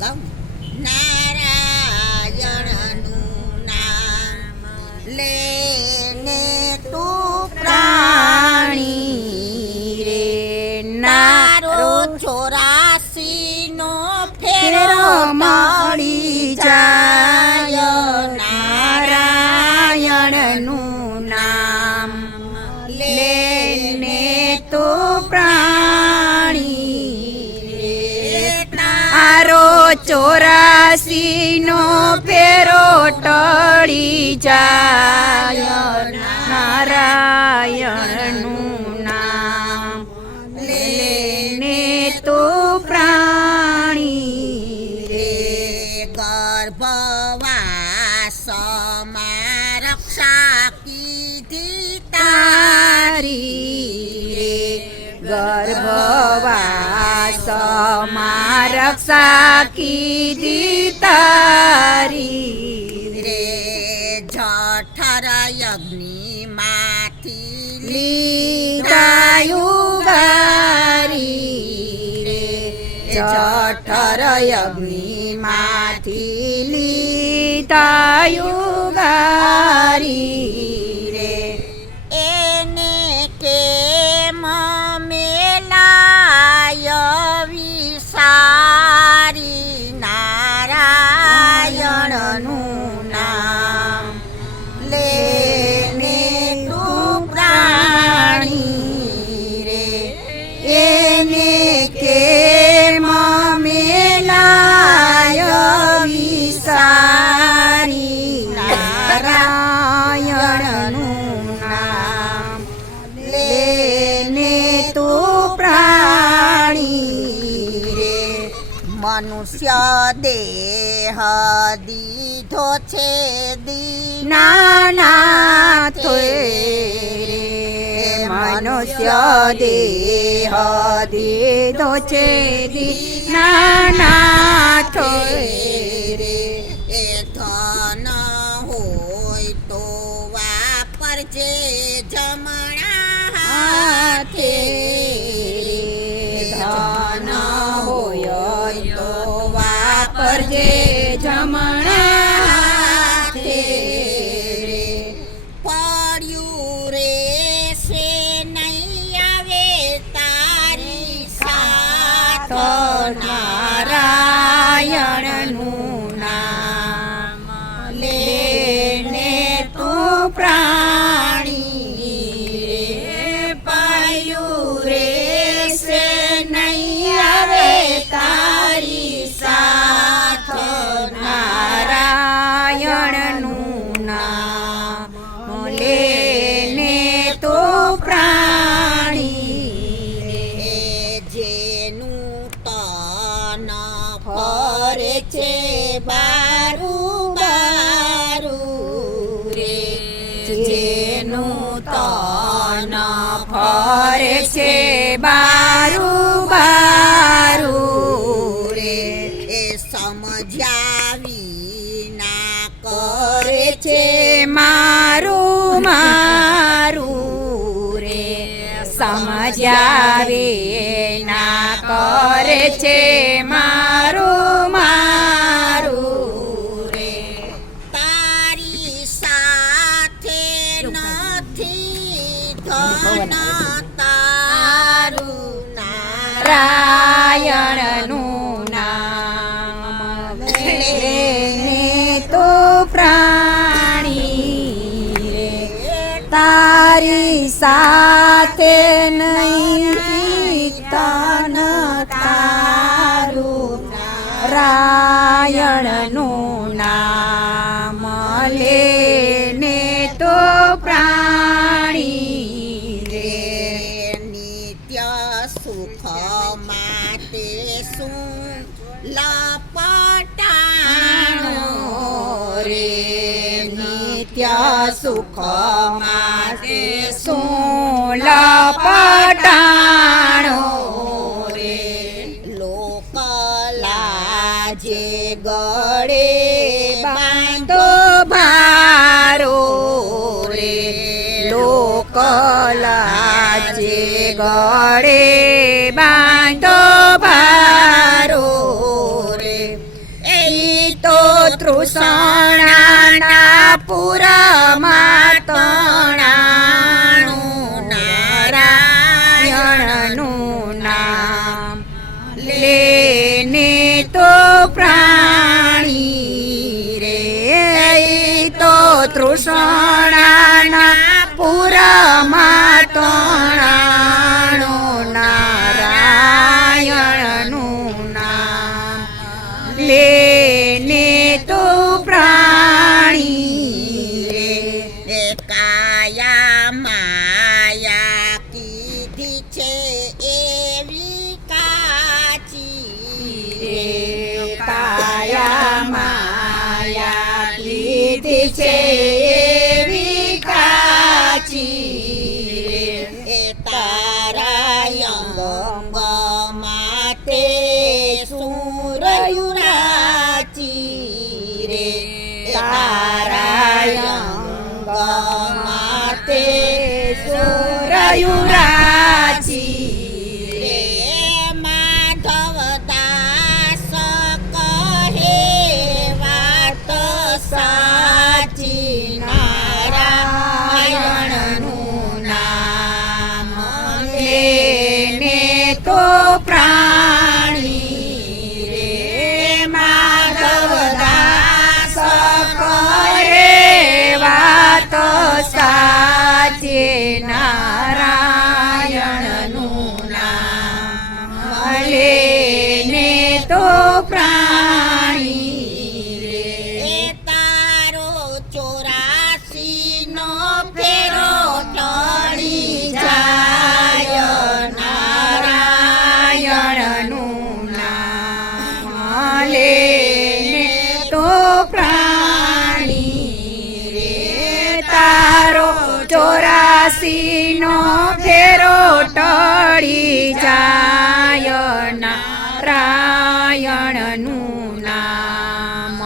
ગાઉં. નારાયણનું નામ લેને તું પ્રાણી રે તારો 84 નો ફેરો મળી જાય નારાયણનું નામ લેને તો પ્રાણી રે તારો 84 નો ફેરો ટળી જાય નારાયણનું નામ લેને તો પ્રાણી રે ગર્ભવાસમાં રક્ષા કીધી તારી રે ગર્ભવાસમાં રક્ષા કીધી તારી રે જઠર યજ્ઞમાંથી લીધાયું ગારી રે જઠર યજ્ઞમાંથી લીધાયું ગારી રે એને કેમ મેલાય વિસારી નારાયણનું નામ લેને તું પ્રાણી રે એને કેમ મેલાય વિસારી નારાયણનું નામ લેને તો પ્રાણી રે મનુષ્ય દેહ દીધો છે નાનાથ રે મનુષ્ય દેહ દીધો છે નાનાથ રે એ ધન હોય તો વાપરજે જમણા હાથે ધન હોય તો વાપરજે જમણા હાથે રે પડ્યું રે છે નહીં આવે તારી સાથ નારાયણનું નામ લેને તું પ્રાણી રે પાયું રે સે નહીં આવે તારી સાથ નારાયણનું નામ લેને તો પ્રાણી રે જેનું તન ફરે છે બારું બારું રે જેનું તન ફરે છે બારું બારું રે એ સમજ્યા વિના કરે છે મારું મારું રે સમજાવે ના કરે છે મારું મારું રે તારી સાથે નથી ધન તારું નારાયણનું નામ લેને તો પ્રાણી રે તારી સાથે નહીં તન તારું નારાયણનું નામ લેને તો પ્રાણી રે નિત્ય સુખ માટે શું લપટાણો રે નિત્ય સુખ માટે શું લપટાણો રે લોકલાજે ગળે બાંધો ભારો રે લોકલાજે ગળે બાંધો ભારો રે ને તો પ્રાણી રે ઈ તો તૃષણાના પુરમાં તણાણું નારાયણનું નામ લેને તો પ્રાણી રે એ કાયા માયા કીધી છે એવી કાચી રે કાયા માયા કીધી છે એવી કાચી રે એ તારા અંગ માટે સુરયુરાચી રે તારા અંગ માટે સુરયુરાચી રે માધવદાસ કહે વાત સાચી નારાયણનું નામ લેને તો પ્રાણી રે માધવદાસ કહે વાત સાચી નારાયણનું નામ લેને તો પ્રાણી રે એ તારો 84 નો ફેરો ટળી જાય નારાયણનું નામ લેને તો પ્રાણી રે તારો 84 નો ફેરો ટળી જાય નારાયણનું નામ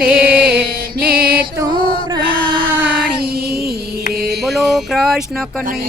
લેને તો પ્રાણી રે બોલો કૃષ્ણ કનૈયા